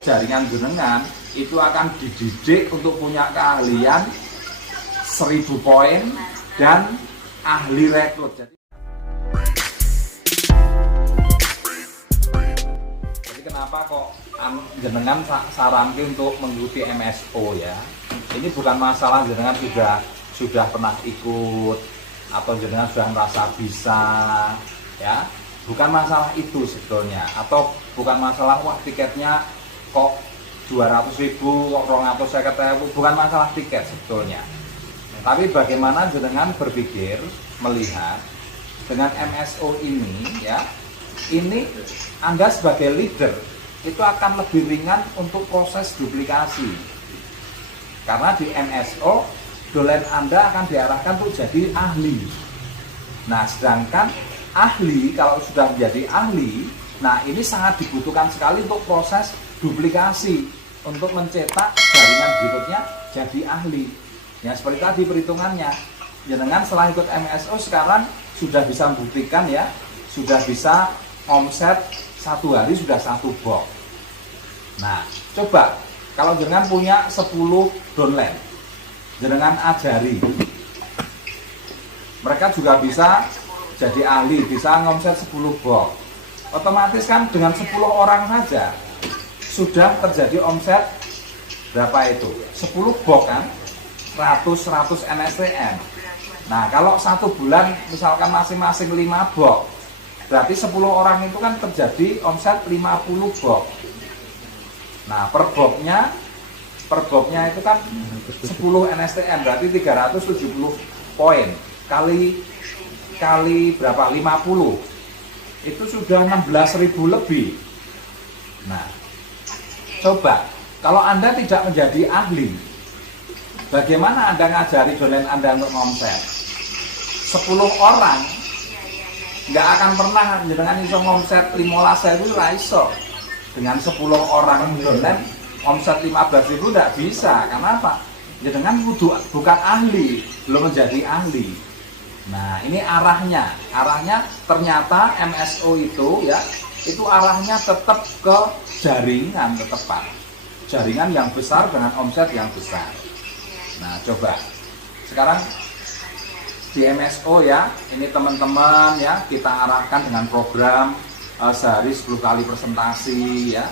Jaringan jenengan itu akan dididik untuk punya keahlian 1000 poin dan ahli rekrut. Jadi kenapa kok jenengan sarankan untuk mengikuti MSO ya? Ini bukan masalah jenengan sudah pernah ikut atau jenengan sudah merasa bisa ya. Bukan masalah itu sebetulnya, atau bukan masalah wah tiketnya kok 200.000 kok 250.000, bukan masalah tiket sebetulnya. Tapi bagaimana jenengan berpikir melihat dengan MSO ini ya, ini Anda sebagai leader itu akan lebih ringan untuk proses duplikasi. Karena di MSO dolen Anda akan diarahkan untuk jadi ahli. Nah, sedangkan ahli kalau sudah menjadi ahli, nah ini sangat dibutuhkan sekali untuk proses duplikasi untuk mencetak jaringan berikutnya jadi ahli. Ya seperti tadi perhitungannya, jenengan setelah ikut MSO sekarang sudah bisa membuktikan ya, sudah bisa omset satu hari sudah 1 box. Nah coba kalau jenengan punya 10 downline, jenengan ajari, mereka juga bisa jadi ahli, bisa ngomset 10 box. Otomatis kan dengan 10 orang saja sudah terjadi omset berapa itu? 10 box kan? 100 NSTN. Nah kalau 1 bulan misalkan masing-masing 5 box, berarti 10 orang itu kan terjadi omset 50 box. Nah per boxnya itu kan 10 NSTN, berarti 370 poin kali berapa? 50 itu sudah 16.000 lebih. Nah coba kalau Anda tidak menjadi ahli, bagaimana Anda ngajari dolen Anda untuk ngomset? 10 orang nggak akan pernah jenengan iso ngomset 15.000 ra iso. Dengan 10 orang dolen omset 15.000 nggak bisa. Karena apa? Jenengan bukan ahli, belum menjadi ahli. Nah ini arahnya ternyata MSO itu ya, itu arahnya tetap ke jaringan, tetap jaringan yang besar dengan omset yang besar. Nah coba sekarang di MSO ya, ini teman-teman ya, kita arahkan dengan program sehari 10 kali presentasi ya.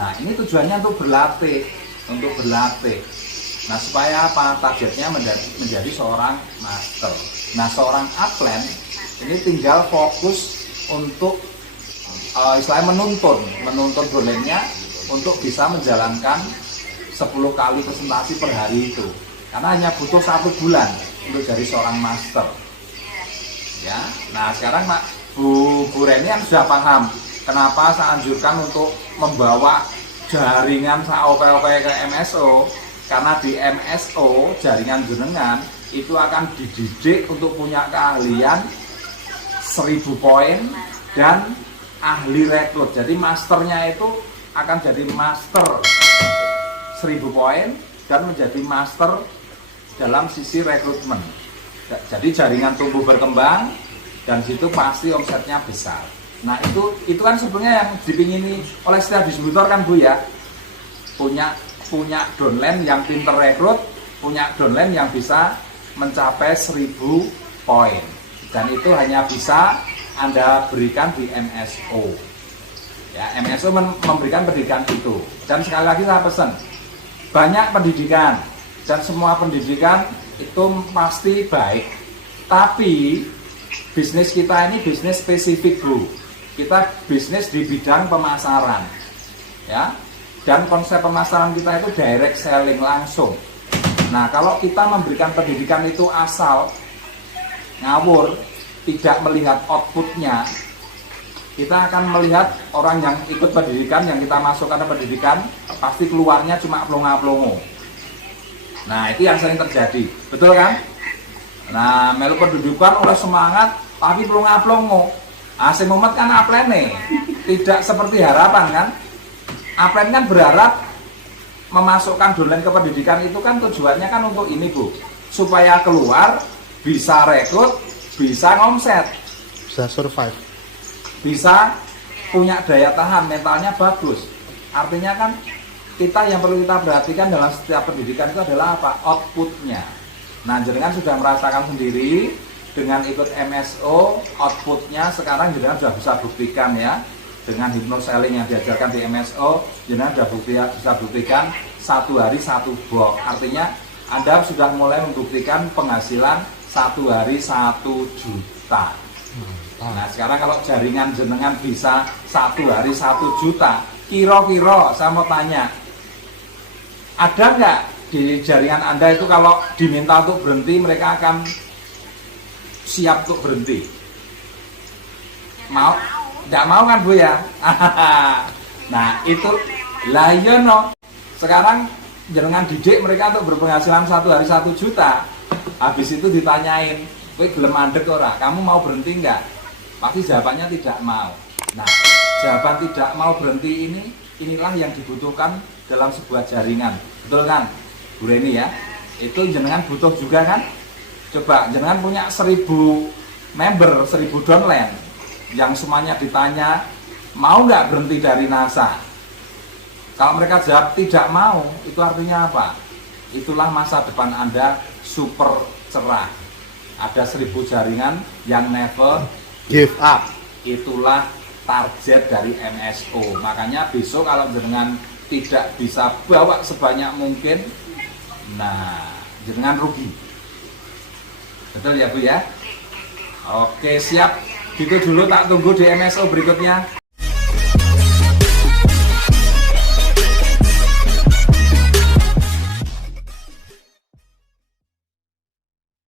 Nah ini tujuannya untuk berlatih. Nah supaya apa? Targetnya menjadi seorang master. Nah seorang upline ini tinggal fokus untuk istilahnya menuntun dolennya untuk bisa menjalankan 10 kali presentasi per hari itu, karena hanya butuh 1 bulan untuk jadi seorang master ya. Nah sekarang Bu Reni yang sudah paham kenapa saya anjurkan untuk membawa jaringan oke-oke ke MSO, karena di MSO jaringan jenengan itu akan dididik untuk punya keahlian 1000 poin dan ahli rekrut. Jadi masternya itu akan jadi master 1000 poin dan menjadi master dalam sisi rekrutmen. Jadi jaringan tumbuh berkembang dan situ pasti omsetnya besar. Nah itu kan sebenarnya yang dipingini oleh setiap distributor kan Bu ya, punya downline yang pinter rekrut, punya downline yang bisa mencapai 1000 poin, dan itu hanya bisa Anda berikan di MSO ya. MSO memberikan pendidikan itu, dan sekali lagi saya pesan banyak pendidikan, dan semua pendidikan itu pasti baik, tapi bisnis kita ini bisnis spesifik Bu, kita bisnis di bidang pemasaran ya, dan konsep pemasaran kita itu direct selling langsung. Nah kalau kita memberikan pendidikan itu asal ngawur, tidak melihat outputnya, kita akan melihat orang yang ikut pendidikan, yang kita masukkan ke pendidikan, pasti keluarnya cuma plonga-plongo. Nah itu yang sering terjadi, betul kan? Nah melu pendidikan oleh semangat tapi plonga-plongo. Sing mumet kan aplene, tidak seperti harapan kan? Aplen kan berharap memasukkan dolen ke pendidikan itu kan tujuannya kan untuk ini Bu, supaya keluar bisa rekrut, bisa ngomset, bisa survive, bisa punya daya tahan, mentalnya bagus. Artinya kan kita yang perlu kita perhatikan dalam setiap pendidikan itu adalah apa? Outputnya. Nah, jenengan sudah merasakan sendiri dengan ikut MSO, outputnya sekarang jenengan sudah bisa buktikan ya. Dengan hypnoselling yang diajarkan di MSO, jenengan sudah bisa buktikan 1 hari 1 box. Artinya Anda sudah mulai membuktikan penghasilan 1 hari 1 juta. Nah, sekarang kalau jaringan jenengan bisa 1 hari 1 juta, kira-kira saya mau tanya, ada nggak di jaringan Anda itu kalau diminta untuk berhenti, mereka akan siap untuk berhenti? Mau? Nggak mau kan Bu ya? Nah itu lah iya no. Sekarang jenengan didik mereka untuk berpenghasilan 1 hari 1 juta. Habis itu ditanyain, kowe gelem mandek ora? Kamu mau berhenti nggak? Pasti jawabannya tidak mau. Nah, jawaban tidak mau berhenti inilah yang dibutuhkan dalam sebuah jaringan. Betul kan Bu Reni ya? Itu jenengan butuh juga kan? Coba jenengan punya 1000 member, 1000 downline yang semuanya ditanya mau nggak berhenti dari NASA. Kalau mereka jawab tidak mau, itu artinya apa? Itulah masa depan Anda super cerah. Ada 1000 jaringan yang never Give up. Itulah target dari MSO. Makanya besok kalau jenengan tidak bisa bawa sebanyak mungkin, nah jenengan rugi. Betul ya Bu ya? Oke siap. Gitu dulu, tak tunggu di MSO berikutnya.